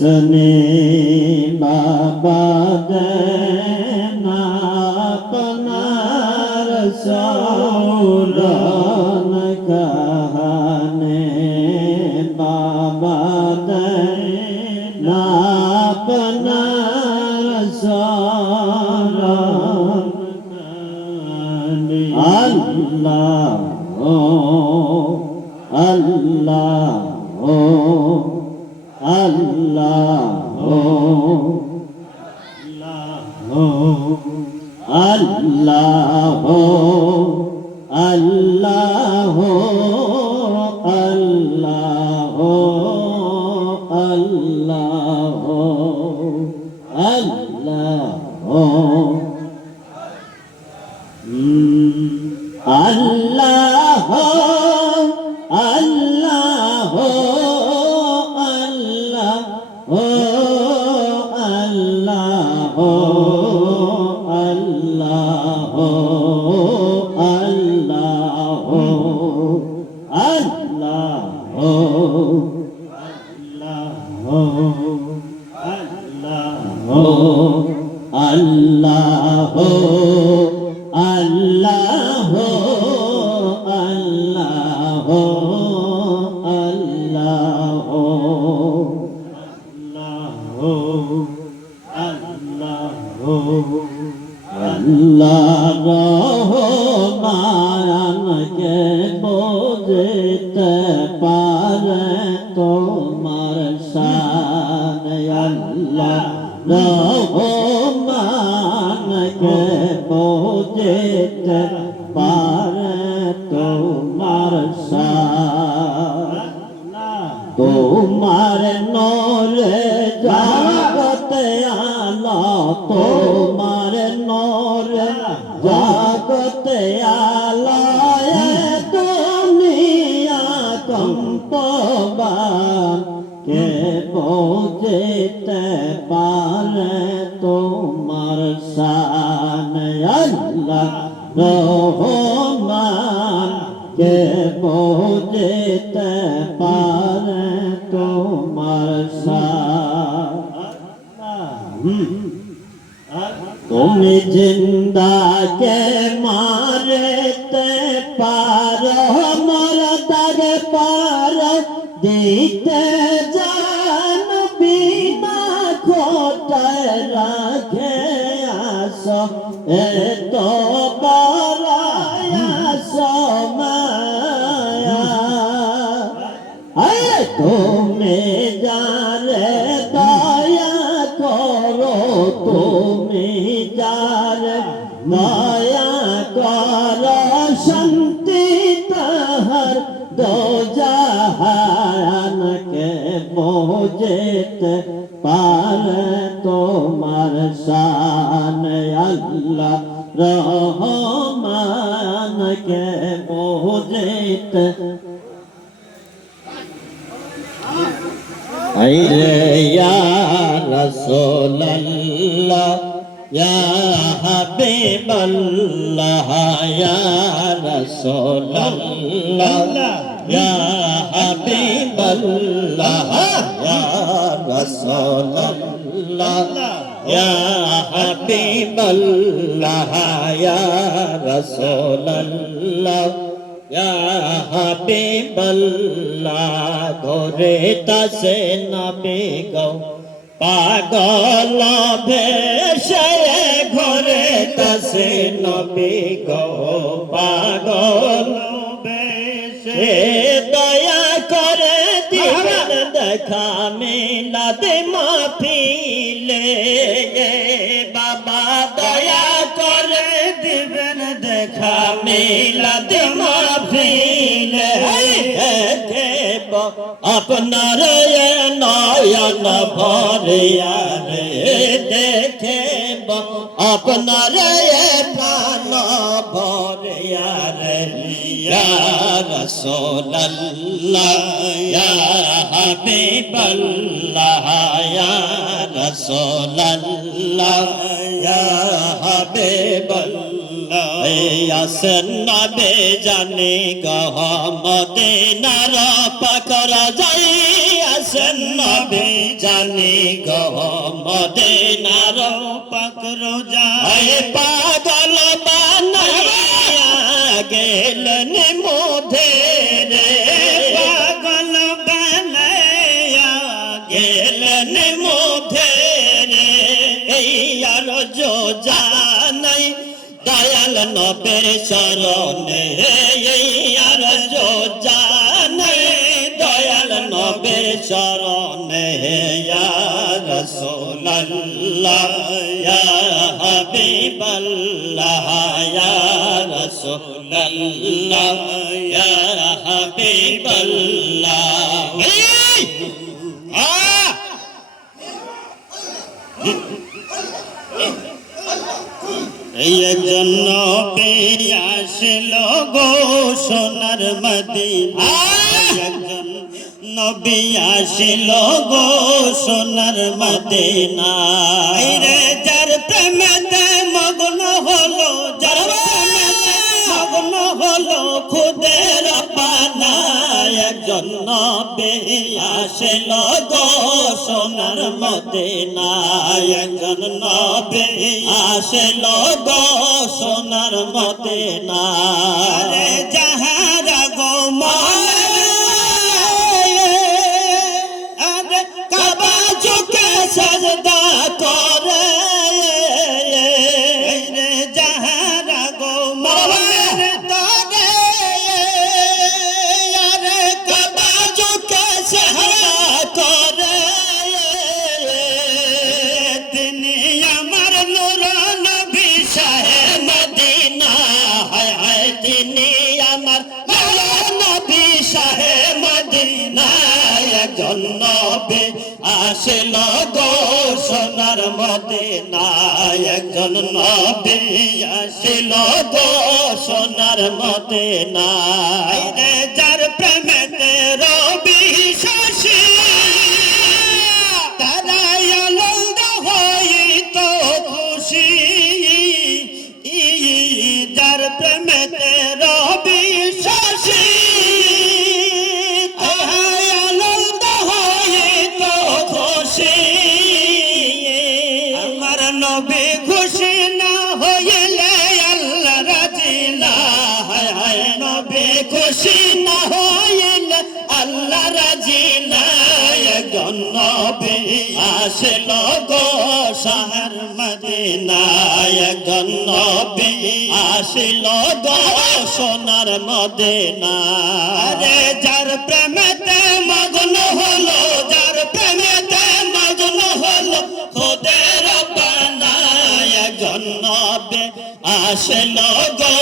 Sa अपने बाबा देना अपना रसूल न कहने बाबा देना अपना रसूल अल्लाह अल्लाह अल्लाह अल्लाह अल्लाह अल्लाह अल्लाह अल्लाह अल्लाह अल्लाह তোমার নূরে জাগতে আলো তোমার নূরে জাগতে আলো দুনিয়া কম্পবান কে বুঝতে পারে তোমার শান আল্লাহ রহমান কে বুঝতে পারে তোমার শান তুমি জিন্দা কে মারতে পারো মরদাগে পারো দিতে জান বিনা খোটায় রাখে আসো এত বড় আসো মায়া তুমি যারে দয়া করো তুমি যারে দয়া করো শান্তি তাহার দো জাহানকে বুঝতে পারে তোমার শান আল্লাহ রহমানকে বুঝতে আইরে ইয়া রাসূলুল্লাহ ইয়া হাবিবাল্লাহ ইয়া রাসূলুল্লাহ ইয়া হাবিবাল্লাহ ইয়া রাসূলুল্লাহ ইয়া হাবিবাল্লাহ ইয়া রাসূলুল্লাহ ইয়া হাবিবাল্লাহ ঘরে তাসে নবী গো পাগল ভেসে ঘরে তাসে নবী গো পাগল ভেসে দয়া করে দিবেন দেখা মিলাদে মাহফিলে বাবা দয়া করে দিবেন দেখা মিলাদে মাহফিলে দেখব আপনার নয়ন ভরিয়া রে দেখব আপনার প্রাণ ভরিয়া রে ইয়া রাসূলুল্লাহ ইয়া হাবিবাল্লাহ ইয়া রাসূলুল্লাহ ইয়া হাবিবাল্লাহ ইয়াসেন নবী জানি গহ মদিনার পাকর যাই আসেন নবী জানি গো মদিনার পাক রোজা পাগল বানাইয়া গেলেন মোদের পাগল বানাইয়া গেলেন মোদের এই আর যো জানাই দয়াল নবের চরণে এই আর যো জানাই দয়াল নবের চরণে ইয়া রাসূলুল্লাহ ইয়া হাবিবাল্লাহ ইয়া রাসূলুল্লাহ ইয়া হাবিবাল্লাহ এই জন্য আসল গো সোনার মদিনা একজন নবী আসল গো সোনার মদিনা রে যার প্রেমেতে মগ্ন হলো যার প্রেমেতে মগ্ন হলো খুদের পানা একজন নবী আসল গো সোনার মদিনা একজন নবী আসল গো সোনার মদিনা রে যাহারা গো আরে কাবা ঝুঁকে সাজদা করে রে যাহারা গো মনের তরে আরে কাবা ঝুঁকে সাজদা করে তিনি আমার নূর নবী শাহে মদিনা হায় হায় তিনি আমার নূর নবী শাহে মদিনা একজন নবী আসল গো সোনার মদিনা একজন নবী আসল গো সোনার মদিনা রে যার প্রেমেতে রবি শশী তারাই আনন্দ হইত খুশি যার প্রেমেতে রবি শশী তারাই আনন্দ হইত খুশি আমার নবী খুশি না হইলে আল্লাহ রাজি না হায় হায় নবী খুশি না হইলে আল্লাহ রাজি না একজন নবী আসল গো শহর মদিনা একজন নবী আসল গো সোনার মদিনা রে যার প্রেমেতে মগ্ন হলো যার প্রেমেতে মগ্ন হলো খুদের পানা একজন নবী আসল গো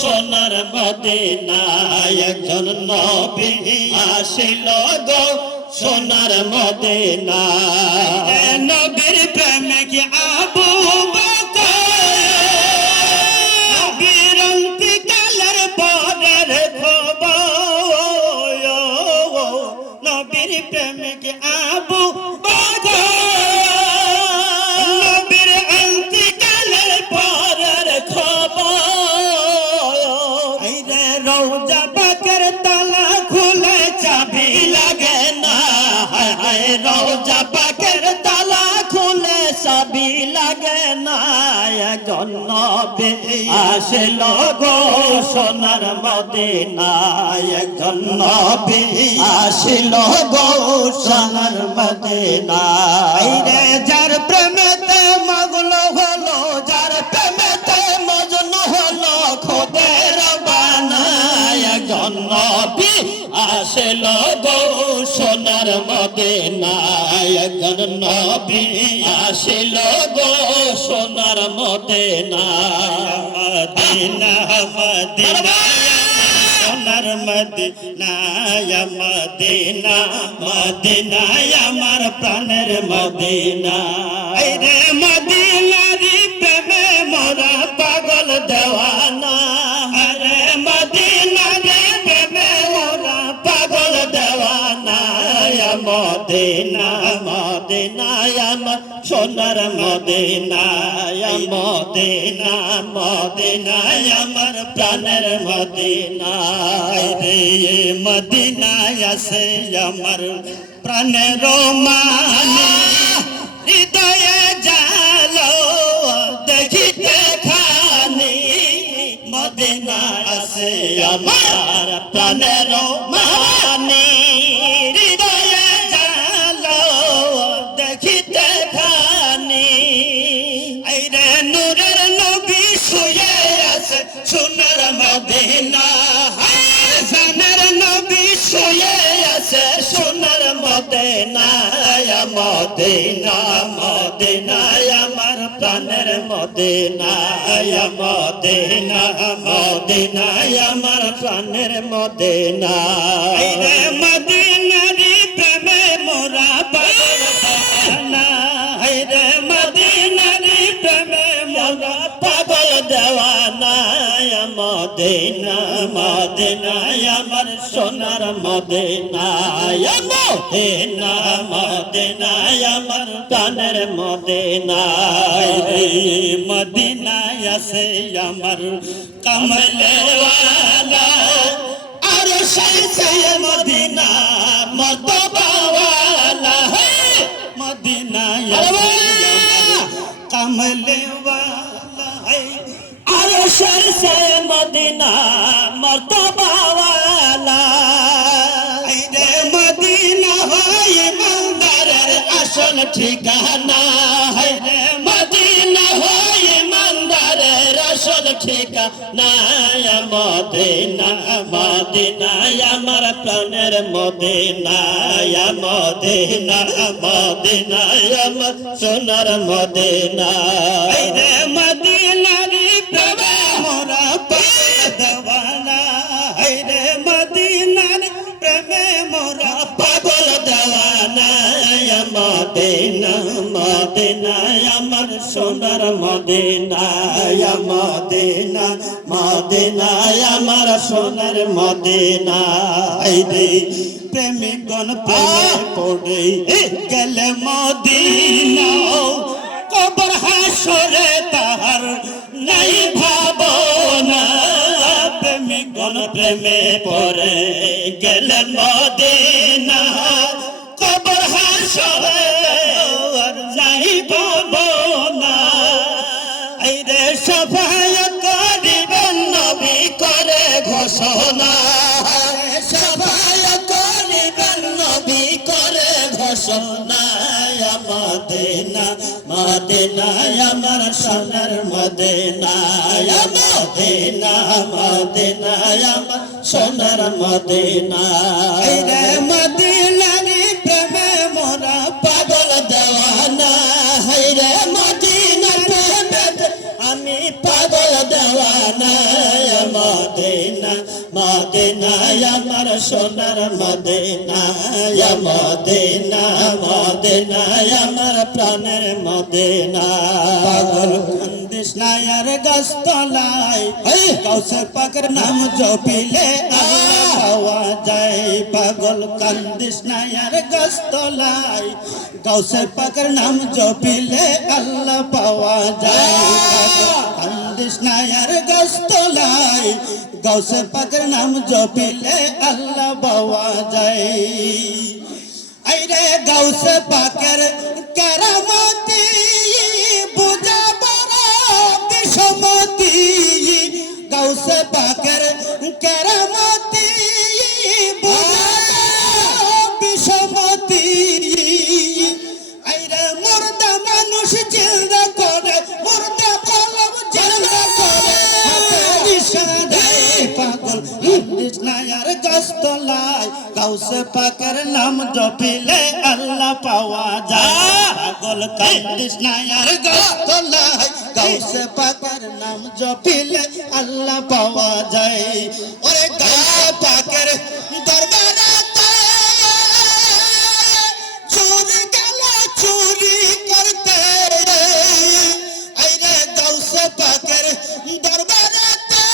সোনার মদিনা একজন নবী আসল গো সোনার মদিনা নবীর প্রেমে কি আবু বকর নবীর অন্তিকালের পরের খবর নবীর প্রেমে কি আবু বকর নবীর অন্তিকালের পরের খবর এই রে রওজা পাকের তালা খুলে চাবি লাগে না হায় হায় রওজা পাকের তালা খুলে চাবি লাগে না একজন নবী আসল গো সোনার মদিনা একজন নবী আসল গো সোনার মদিনা রে যার প্রেমেতে মগ্ন হলো যার প্রেমেতে মগ্ন হলো খুদের বানা একজন নবী আসল গো সোনার মদিনা একজন নবী আসল গো সোনার মদিনা মদিনা মদিনা সোনার মদিনা মদিনা মদিনা আমার প্রাণের মদিনা রে মদিনারি প্রেমে মোরা পাগল দেওয়ানা রে মদিনারি প্রেমে মোরা পাগল দেওয়ানা মদিনা মদিনা আমার সোনার মদিনা মদিনা মদিনা আমার প্রাণের মদিনা রে মদিনায় আছে আমার প্রাণের মানে হৃদয়ে জালো দেখিতে খানি মদিনা আছে আমার প্রাণের মানে হৃদয়ে জালো দেখিতে খানি এই রে নূরের নবী শুয়ে আছে সোনার মদিনা জানের নবী শুয়ে আছে সোনার মদিনা মদিনা মদিনা আমার প্রাণের মদিনা মদিনা মদিনা আমার প্রাণের মদিনা রে মদিনারি প্রেমে মোরা পাগল দেওয়ানা রে মদিনারি প্রেমে মোরা পাগল দেওয়ানা মদিনা মদিনা আমার সোনার মদিনা মদিনা মদিনা আমার প্রাণের মদিনা মদিনায় আছে আমার কমলেওয়ালা আর সেই মদিনা মর্তবাওয়ালা মদিনায় আছে আমার কমলেওয়ালা আর সেই মদিনা মর্তবাওয়ালা রে মদিনা হয় মন্দারের আসল ঠিকানা রে মদিনা হয় মন্দারের আসল ঠিকানা মদিনা মদিনা আমার প্রাণের মদিনা মদিনা মদিনা আমার সোনার মদিনা রে মদিনারি প্রেমে মোরা পাগল দেওয়ানা রে মদিনার প্রেমে মোরা পাগল দেওয়ানা মদিনা মদিনা আমার সোনার মদিনা মদিনা মদিনা আমার সোনার মদিনা রে প্রেমিকগণ প্রেমে পড়ে গেলে মদিনা কবর হাসরে তাহার নাই ভাবনা প্রেমিকগণ প্রেমে পড়ে গেলেন মদিনা কবর হাসরে আর নাই ভাবনা এই রে সফায়ত করিবেন নবী করে ঘোষণা সফায়ত করিবেন নবী করে ঘোষণা মদিনা মদিনা আমার সোনার মদিনা মদিনা মদিনা আমার সোনার মদিনা রে মদিনারি প্রেমে মোরা পাগল দেওয়ানা রে মদিনার প্রেমে আমি পাগল দেওয়ানা মদিনা মদিনা আমার সোনার মদিনা মদিনা মদিনা আমার প্রাণের মদিনা পাগল কান্দিস না আর গাছতলায় কাউসে পাকের নাম জপিলে আল্লাহ পাওয়া যায় পাগল কান্দিস না আর গাছতলায় কাউসে পাকের নাম জপিলে আল্লাহ পাওয়া যায় কান্দিস না আর গাছতলায় গাউসে পাকের নাম জপিলে আল্লাহ পাওয়া যায় আইরে গাউসে পাকের কেরামতি বুঝা বড় বিষমতি গাউসে পাকের কেরামতি বুঝা বিষমতি আইরে মুর্দা মানুষ জিন্দা করে মুর্দা কলম জিন্দা করে পাগল কান্দিস না আর গাছতলায় গাউসে পাকের নাম জপিলে আল্লাহ পাওয়া যায় পাগল কান্দিস না আর গাছতলায় গাউসে পাকের নাম জপিলে আল্লাহ পাওয়া যায় ওরে গাউসে পাকের দরবারেতে চুরি গেল চুরি করতে আইরে গাউসে পাকের দরবারেতে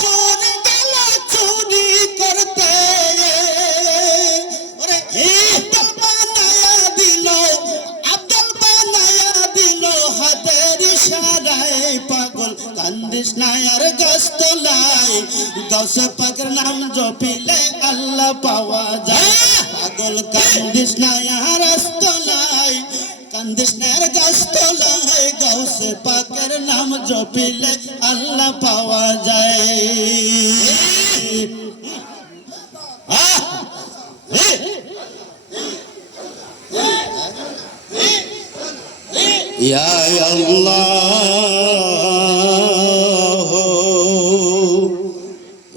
চুরি গেল চুরি করতে ওরে আব্দুল বানায়া দিল হাতের ইশারায় পাগল কান্দিস না আর গাছতলায় গাউসে পাকের নাম জপিলে আল্লাহ পাওয়া যায় পাগল পাগল কান্দিস না আর রাস্তলায়, কান্দিস না আর গাছতলায়, গাউসে পাকের নাম জপিলে আল্লাহ পাওয়া যায়। ইয়া আল্লাহ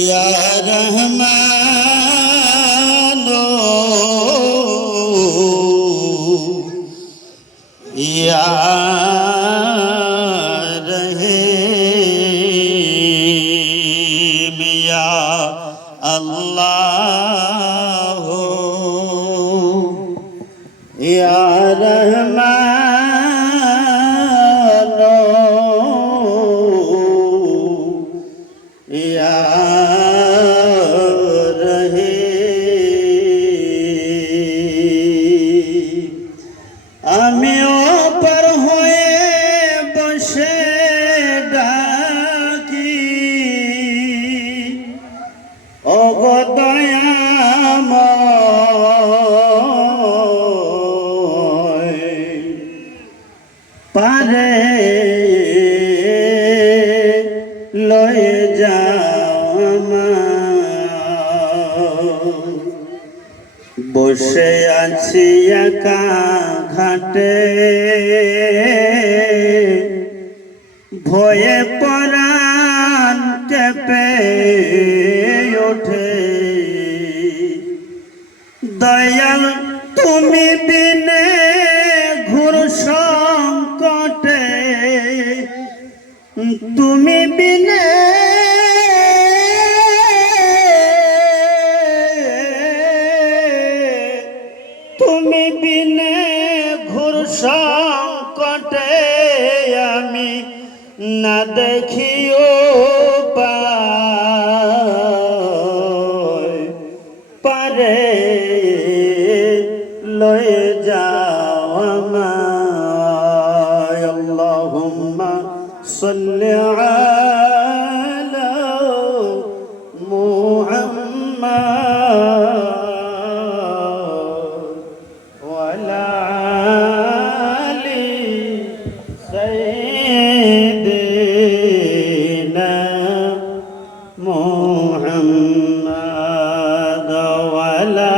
ইয়া রহমান ইয়া রহিম ইয়া আল্লাহ ইয়া রহমান ইয়া রহিম। আমিও পার হয়ে বসে ডাকি ওগো দয়াময়, পারে লয়ে যাও আমায়। বসে আছি একা ঘাটে ভয়ে পরাণ কেঁপে ওঠে, দয়াল তুমি বিনে ঘোর সংকটে, তুমি বিনে তুমি বিনে ঘোর সংকটে আমি না দেখিও পারে লয়ে যাও আমায়। আল্লাহুম্মা সাল্লি আলা মুহাম্মাদ ওয়া আলা আলি সাইয়্যিদিনা মুহাম্মাদ ওয়া আলা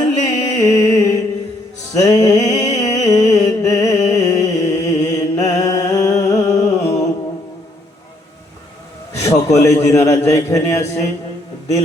আলি সাইয়্যিদিনা। সকলে যিনারা যেখানে আছে দিল